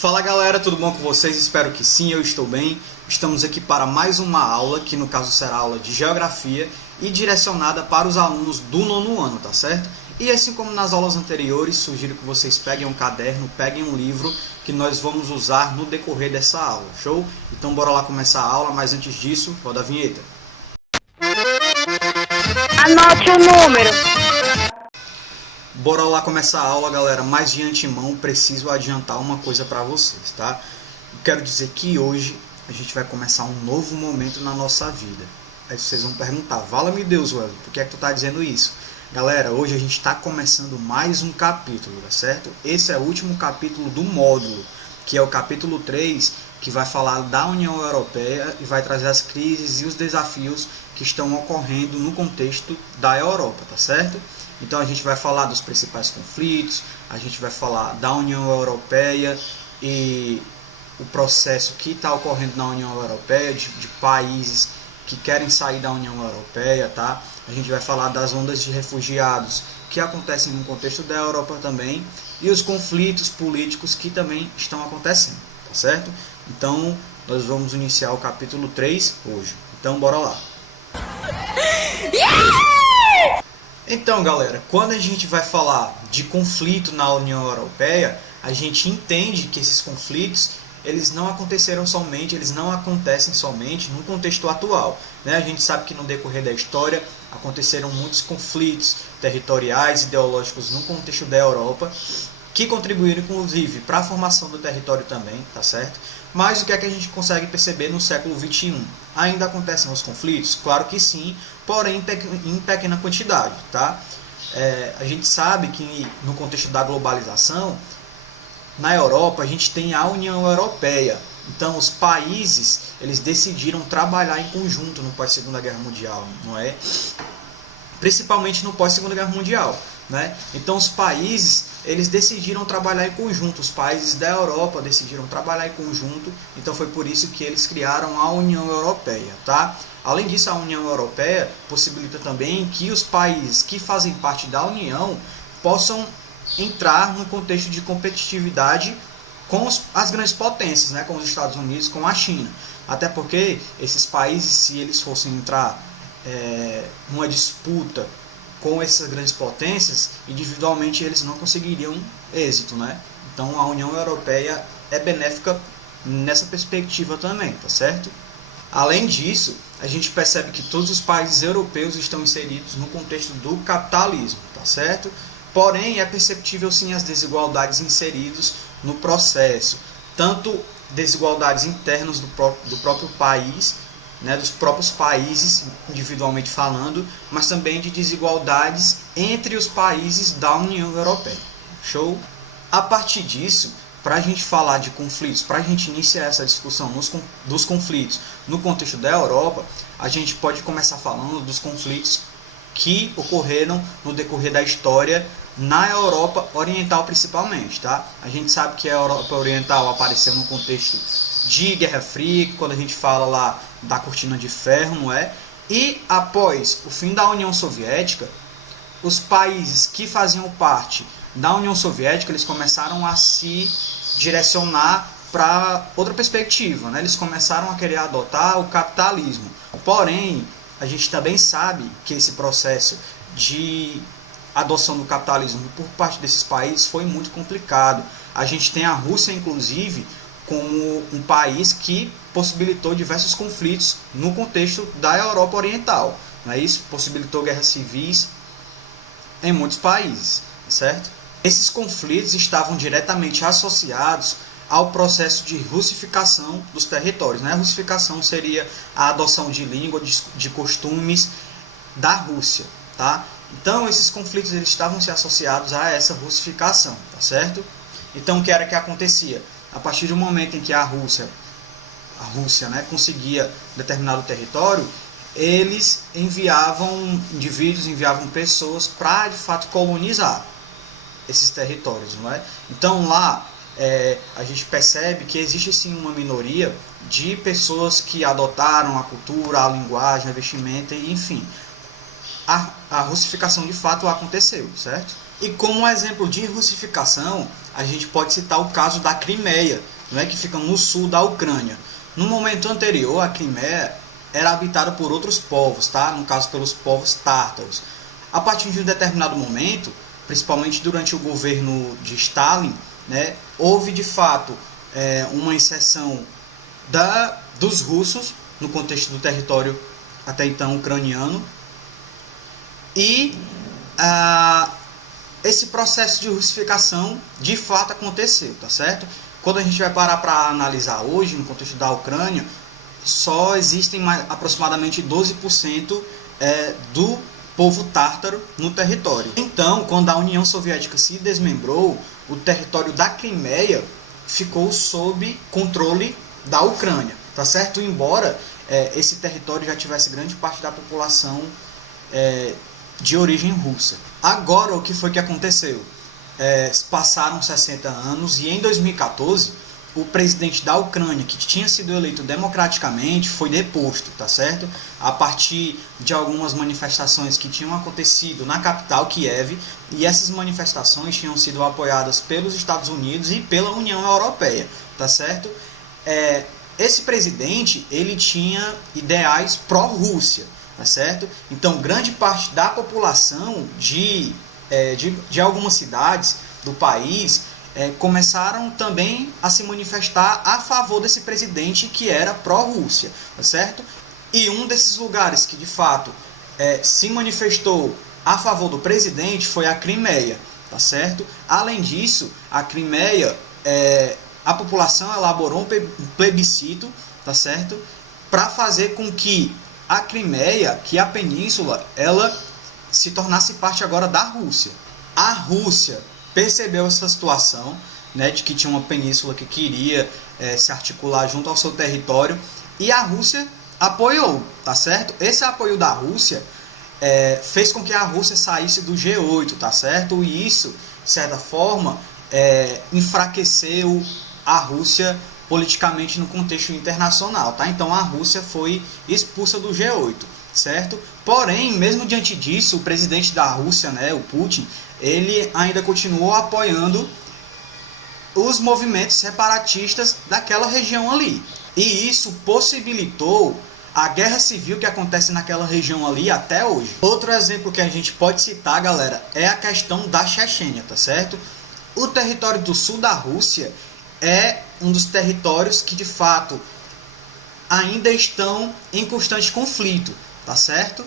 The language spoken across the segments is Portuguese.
Fala galera, tudo bom com vocês? Espero que sim, eu estou bem. Estamos aqui para mais uma aula, que no caso será aula de Geografia e direcionada para os alunos do nono ano, tá certo? E assim como nas aulas anteriores, sugiro que vocês peguem um caderno, peguem um livro que nós vamos usar no decorrer dessa aula, show? Então bora lá começar a aula, mas antes disso, roda a vinheta. Anote o número. Bora lá começar a aula, galera, mas de antemão preciso adiantar uma coisa para vocês, tá? Eu quero dizer que hoje a gente vai começar um novo momento na nossa vida. Aí vocês vão perguntar, vala-me Deus, Wesley, por que é que tu tá dizendo isso? Galera, hoje a gente está começando mais um capítulo, tá certo? Esse é o último capítulo do módulo, que é o capítulo 3, que vai falar da União Europeia e vai trazer as crises e os desafios que estão ocorrendo no contexto da Europa, tá certo? Então a gente vai falar dos principais conflitos, a gente vai falar da União Europeia e o processo que está ocorrendo na União Europeia, de países que querem sair da União Europeia, tá? A gente vai falar das ondas de refugiados que acontecem no contexto da Europa também e os conflitos políticos que também estão acontecendo, tá certo? Então nós vamos iniciar o capítulo 3 hoje. Então bora lá! Então, galera, quando a gente vai falar de conflito na União Europeia, a gente entende que esses conflitos eles não aconteceram somente, eles não acontecem somente no contexto atual, né? A gente sabe que no decorrer da história aconteceram muitos conflitos territoriais, ideológicos no contexto da Europa, que contribuíram inclusive para a formação do território também, tá certo? Mas o que é que a gente consegue perceber no século XXI? Ainda acontecem os conflitos? Claro que sim, porém em pequena quantidade, tá? A gente sabe que no contexto da globalização, na Europa a gente tem a União Europeia. Então os países eles decidiram trabalhar em conjunto no pós-Segunda Guerra Mundial, não é? Principalmente no pós-Segunda Guerra Mundial, né? Então os países eles decidiram trabalhar em conjunto, os países da Europa decidiram trabalhar em conjunto, então foi por isso que eles criaram a União Europeia, tá? Além disso, a União Europeia possibilita também que os países que fazem parte da União possam entrar no contexto de competitividade com as grandes potências, né? Com os Estados Unidos, com a China. Até porque esses países, se eles fossem entrar numa disputa com essas grandes potências, individualmente eles não conseguiriam êxito, né? Então a União Europeia é benéfica nessa perspectiva também, tá certo? Além disso, a gente percebe que todos os países europeus estão inseridos no contexto do capitalismo, tá certo? Porém, é perceptível sim as desigualdades inseridas no processo, tanto desigualdades internas do próprio país, né, dos próprios países, individualmente falando, mas também de desigualdades entre os países da União Europeia. Show? A partir disso, para a gente falar de conflitos, para a gente iniciar essa discussão dos conflitos no contexto da Europa, a gente pode começar falando dos conflitos que ocorreram no decorrer da história na Europa Oriental principalmente, tá? A gente sabe que a Europa Oriental apareceu no contexto de Guerra Fria, quando a gente fala lá da Cortina de Ferro, não é? E após o fim da União Soviética, os países que faziam parte da União Soviética, eles começaram a se direcionar para outra perspectiva, né? Eles começaram a querer adotar o capitalismo. Porém, a gente também sabe que esse processo de adoção do capitalismo por parte desses países foi muito complicado. A gente tem a Rússia, inclusive, como um país que possibilitou diversos conflitos no contexto da Europa Oriental. Não é isso? Possibilitou guerras civis em muitos países, certo? Esses conflitos estavam diretamente associados ao processo de russificação dos territórios, né? A russificação seria a adoção de língua, de costumes da Rússia, tá? Então esses conflitos eles estavam se associados a essa russificação, tá certo? Então o que era que acontecia? A partir do momento em que a Rússia, né, conseguia determinado território, eles enviavam indivíduos, enviavam pessoas para de fato colonizar esses territórios, não é? Então lá a gente percebe que existe sim uma minoria de pessoas que adotaram a cultura, a linguagem, a vestimenta, e enfim, a russificação de fato aconteceu, certo? E como exemplo de russificação, a gente pode citar o caso da Crimeia, não é, que fica no sul da Ucrânia. No momento anterior, a Crimeia era habitada por outros povos, tá? No caso pelos povos tártaros. A partir de um determinado momento, principalmente durante o governo de Stalin, né, houve de fato uma inserção dos russos no contexto do território até então ucraniano, e esse processo de russificação de fato aconteceu, tá certo? Quando a gente vai parar para analisar hoje, no contexto da Ucrânia, só existem aproximadamente 12% do povo tártaro no território. Então, quando a União Soviética se desmembrou, o território da Crimeia ficou sob controle da Ucrânia, tá certo? Embora esse território já tivesse grande parte da população de origem russa. Agora, o que foi que aconteceu? Passaram 60 anos e em 2014 o presidente da Ucrânia, que tinha sido eleito democraticamente, foi deposto, tá certo? A partir de algumas manifestações que tinham acontecido na capital, Kiev, e essas manifestações tinham sido apoiadas pelos Estados Unidos e pela União Europeia, tá certo? Esse presidente, ele tinha ideais pró-Rússia, tá certo? Então, grande parte da população de algumas cidades do país começaram também a se manifestar a favor desse presidente que era pró-Rússia, tá certo? E um desses lugares que de fato se manifestou a favor do presidente foi a Crimeia, tá certo? Além disso, a Crimeia, a população elaborou um plebiscito, tá certo? Para fazer com que a Crimeia, que é a península, ela se tornasse parte agora da Rússia. A Rússia percebeu essa situação, né, de que tinha uma península que queria se articular junto ao seu território, e a Rússia apoiou, tá certo? Esse apoio da Rússia fez com que a Rússia saísse do G8, tá certo? E isso, de certa forma, enfraqueceu a Rússia politicamente no contexto internacional, tá? Então a Rússia foi expulsa do G8, certo? Porém, mesmo diante disso, o presidente da Rússia, né, o Putin, ele ainda continuou apoiando os movimentos separatistas daquela região ali. E isso possibilitou a guerra civil que acontece naquela região ali até hoje. Outro exemplo que a gente pode citar, galera, é a questão da Chechênia, tá certo? O território do sul da Rússia é um dos territórios que de fato ainda estão em constante conflito, tá certo?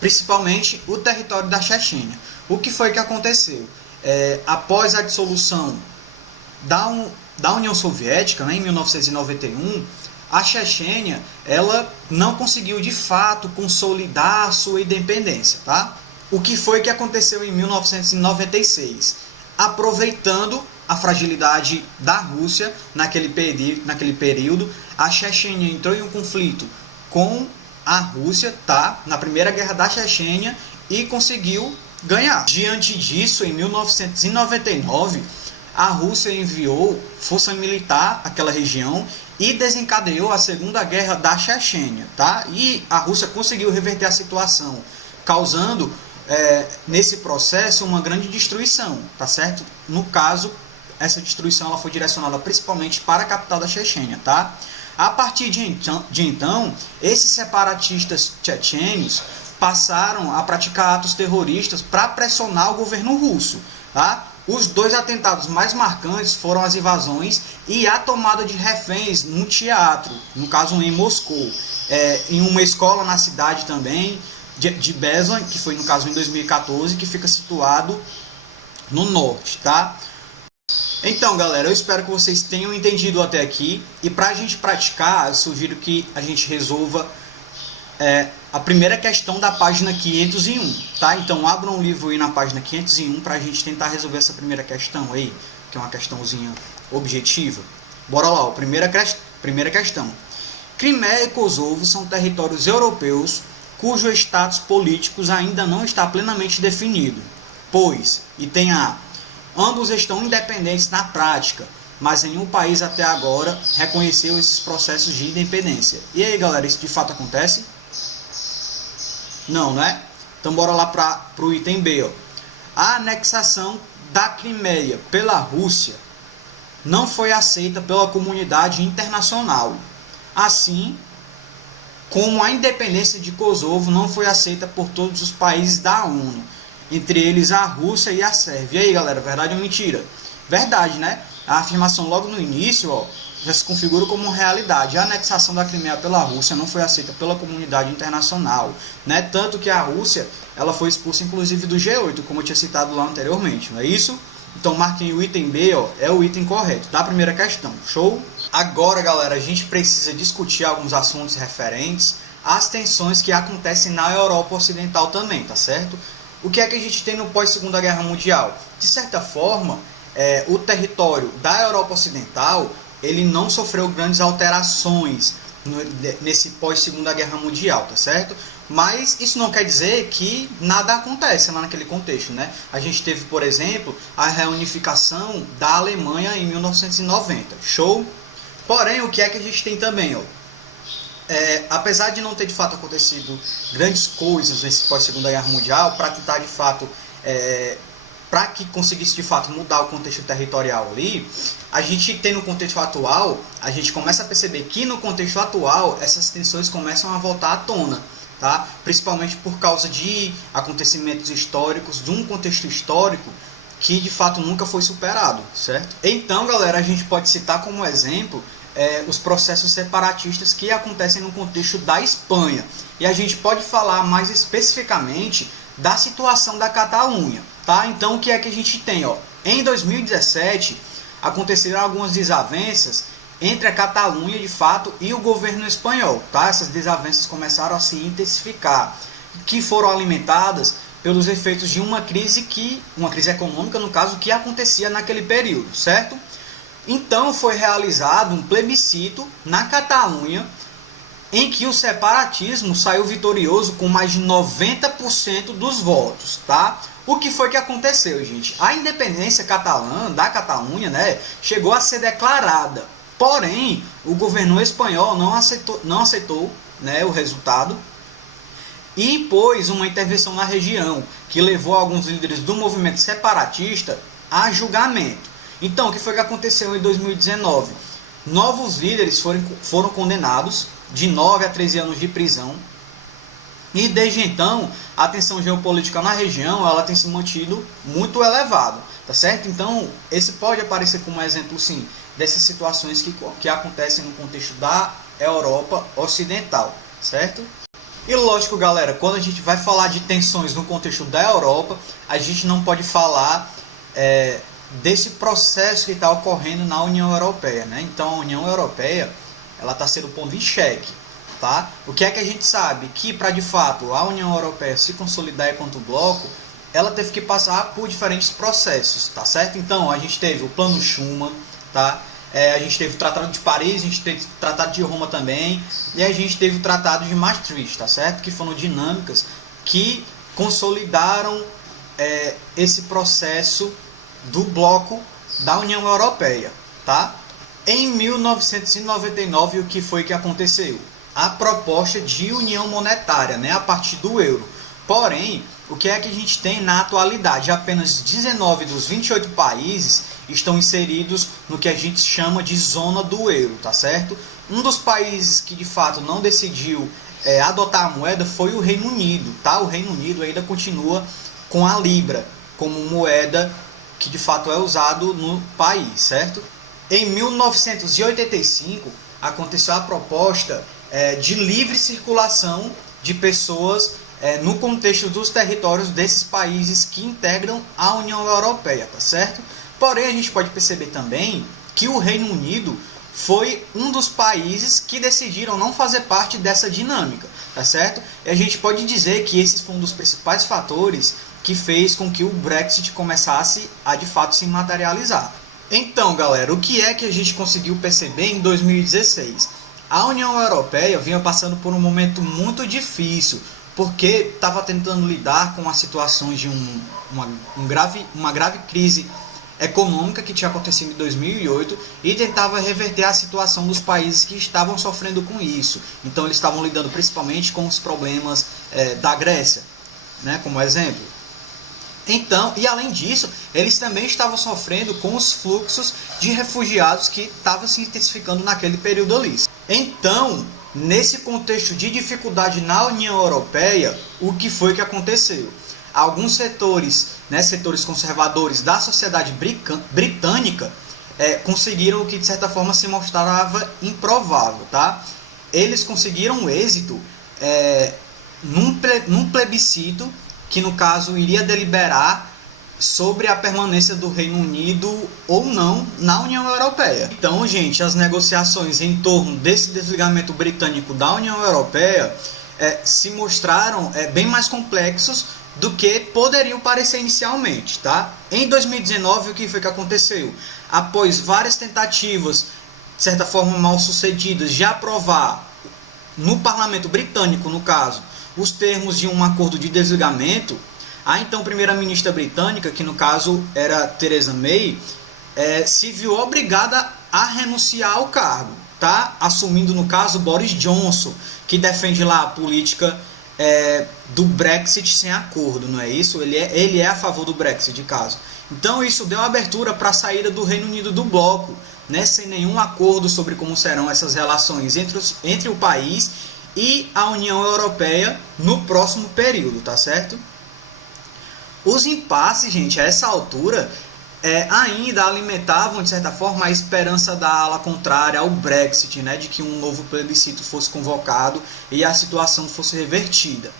Principalmente o território da Chechênia. O que foi que aconteceu? Após a dissolução da União Soviética, né, em 1991, a Chechênia ela não conseguiu de fato consolidar a sua independência, tá? O que foi que aconteceu em 1996? Aproveitando a fragilidade da Rússia naquele período, a Chechênia entrou em um conflito com a Rússia, tá? Na Primeira Guerra da Chechênia, e conseguiu ganhar. Diante disso, em 1999, a Rússia enviou força militar àquela região e desencadeou a Segunda Guerra da Chechênia, tá? E a Rússia conseguiu reverter a situação, causando nesse processo uma grande destruição, tá certo? No caso, essa destruição ela foi direcionada principalmente para a capital da Chechênia, tá? A partir de então, esses separatistas chechênios passaram a praticar atos terroristas para pressionar o governo russo, tá? Os dois atentados mais marcantes foram as invasões e a tomada de reféns num teatro, no caso em Moscou, em uma escola na cidade também de Beslan, que foi no caso em 2014, que fica situado no norte, tá? Então, galera, eu espero que vocês tenham entendido até aqui, e para a gente praticar, eu sugiro que a gente resolva a primeira questão da página 501, tá? Então abra um livro aí na página 501 para a gente tentar resolver essa primeira questão aí, que é uma questãozinha objetiva. Bora lá, primeira questão. Crimeia e Kosovo são territórios europeus cujo status políticos ainda não está plenamente definido, pois, item A, ambos estão independentes na prática, mas nenhum país até agora reconheceu esses processos de independência. E aí, galera, isso de fato acontece? Não, né? Então bora lá para o item B. Ó. A anexação da Crimeia pela Rússia não foi aceita pela comunidade internacional, assim como a independência de Kosovo não foi aceita por todos os países da ONU, entre eles a Rússia e a Sérvia. E aí, galera, verdade ou mentira? Verdade, né? A afirmação logo no início, já se configura como realidade. A anexação da Crimeia pela Rússia não foi aceita pela comunidade internacional, né? Tanto que a Rússia ela foi expulsa inclusive do G8, como eu tinha citado lá anteriormente, não é isso? Então marquem o item B, é o item correto da primeira questão. Show? Agora, galera, a gente precisa discutir alguns assuntos referentes às tensões que acontecem na Europa Ocidental também, tá certo? O que é que a gente tem no pós-Segunda Guerra Mundial? De certa forma, o território da Europa Ocidental ele não sofreu grandes alterações nesse pós-Segunda Guerra Mundial, tá certo? Mas isso não quer dizer que nada acontece lá naquele contexto, né? A gente teve, por exemplo, a reunificação da Alemanha em 1990, show? Porém, o que é que a gente tem também, apesar de não ter de fato acontecido grandes coisas nesse pós-Segunda Guerra Mundial, para tentar de fato, para que conseguisse de fato mudar o contexto territorial ali, a gente tem no contexto atual, a gente começa a perceber que no contexto atual essas tensões começam a voltar à tona, tá? Principalmente por causa de acontecimentos históricos, de um contexto histórico que de fato nunca foi superado, certo? Então, galera, a gente pode citar como exemplo os processos separatistas que acontecem no contexto da Espanha. E a gente pode falar mais especificamente da situação da Catalunha, tá? Então, o que é que a gente tem? Em 2017, aconteceram algumas desavenças entre a Catalunha, de fato, e o governo espanhol, tá? Essas desavenças começaram a se intensificar, que foram alimentadas pelos efeitos de uma crise econômica, no caso, que acontecia naquele período, certo? Então foi realizado um plebiscito na Catalunha em que o separatismo saiu vitorioso com mais de 90% dos votos, tá? O que foi que aconteceu, gente? A independência catalã, da Catalunha, né, chegou a ser declarada. Porém, o governo espanhol não aceitou, né, o resultado e impôs uma intervenção na região, que levou alguns líderes do movimento separatista a julgamento. Então, o que foi que aconteceu em 2019? Novos líderes foram condenados de 9 a 13 anos de prisão. E desde então, a tensão geopolítica na região ela tem se mantido muito elevada, tá certo? Então, esse pode aparecer como exemplo, sim, dessas situações que acontecem no contexto da Europa Ocidental, certo? E lógico, galera, quando a gente vai falar de tensões no contexto da Europa, a gente não pode falar desse processo que está ocorrendo na União Europeia, né? Então, a União Europeia ela está sendo pondo em xeque. Tá? O que é que a gente sabe? Que para de fato a União Europeia se consolidar enquanto bloco, ela teve que passar por diferentes processos, tá certo? Então a gente teve o Plano Schuman, tá? A gente teve o Tratado de Paris, a gente teve o Tratado de Roma também, e a gente teve o Tratado de Maastricht, tá certo? Que foram dinâmicas que consolidaram esse processo do bloco da União Europeia, tá? Em 1999, o que foi que aconteceu? A proposta de união monetária, né, a partir do euro. Porém, o que é que a gente tem na atualidade? Apenas 19 dos 28 países estão inseridos no que a gente chama de zona do euro, tá certo? Um dos países que de fato não decidiu adotar a moeda foi o Reino Unido, tá? O Reino Unido ainda continua com a Libra como moeda que de fato é usado no país, certo? Em 1985 aconteceu a proposta de livre circulação de pessoas no contexto dos territórios desses países que integram a União Europeia, tá certo? Porém, a gente pode perceber também que o Reino Unido foi um dos países que decidiram não fazer parte dessa dinâmica, tá certo? E a gente pode dizer que esse foi um dos principais fatores que fez com que o Brexit começasse a de fato se materializar. Então, galera, o que é que a gente conseguiu perceber em 2016? A União Europeia vinha passando por um momento muito difícil, porque estava tentando lidar com as situações de uma grave crise econômica que tinha acontecido em 2008 e tentava reverter a situação dos países que estavam sofrendo com isso. Então eles estavam lidando principalmente com os problemas da Grécia, né, como exemplo. Então, e além disso, eles também estavam sofrendo com os fluxos de refugiados que estavam se intensificando naquele período ali. Então, nesse contexto de dificuldade na União Europeia, o que foi que aconteceu? Alguns setores, setores conservadores da sociedade britânica, conseguiram o que de certa forma se mostrava improvável, tá? Eles conseguiram um êxito num plebiscito que no caso iria deliberar sobre a permanência do Reino Unido ou não na União Europeia. Então, gente, as negociações em torno desse desligamento britânico da União Europeia se mostraram bem mais complexos do que poderiam parecer inicialmente, tá? Em 2019, o que foi que aconteceu? Após várias tentativas, de certa forma mal sucedidas, de aprovar no parlamento britânico, no caso, os termos de um acordo de desligamento, a então primeira-ministra britânica, que no caso era Theresa May, se viu obrigada a renunciar ao cargo, tá? Assumindo no caso Boris Johnson, que defende lá a política do Brexit sem acordo, não é isso? Ele é a favor do Brexit, de caso. Então isso deu abertura para a saída do Reino Unido do bloco, sem nenhum acordo sobre como serão essas relações entre o país e a União Europeia no próximo período, tá certo? Os impasses, gente, a essa altura ainda alimentavam, de certa forma, a esperança da ala contrária ao Brexit, de que um novo plebiscito fosse convocado e a situação fosse revertida.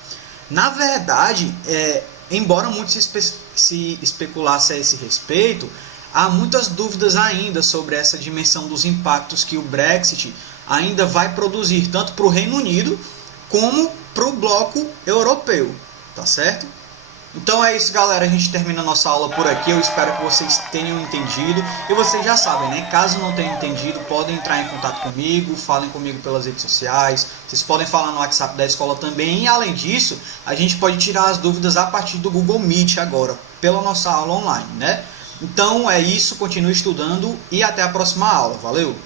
Na verdade, embora muito se especulasse a esse respeito, há muitas dúvidas ainda sobre essa dimensão dos impactos que o Brexit ainda vai produzir, tanto para o Reino Unido como para o bloco europeu, tá certo? Então é isso, galera, a gente termina a nossa aula por aqui. Eu espero que vocês tenham entendido. E vocês já sabem, caso não tenham entendido, podem entrar em contato comigo, falem comigo pelas redes sociais. Vocês podem falar no WhatsApp da escola também. E além disso, a gente pode tirar as dúvidas a partir do Google Meet agora, pela nossa aula online, Então é isso, continue estudando e até a próxima aula. Valeu!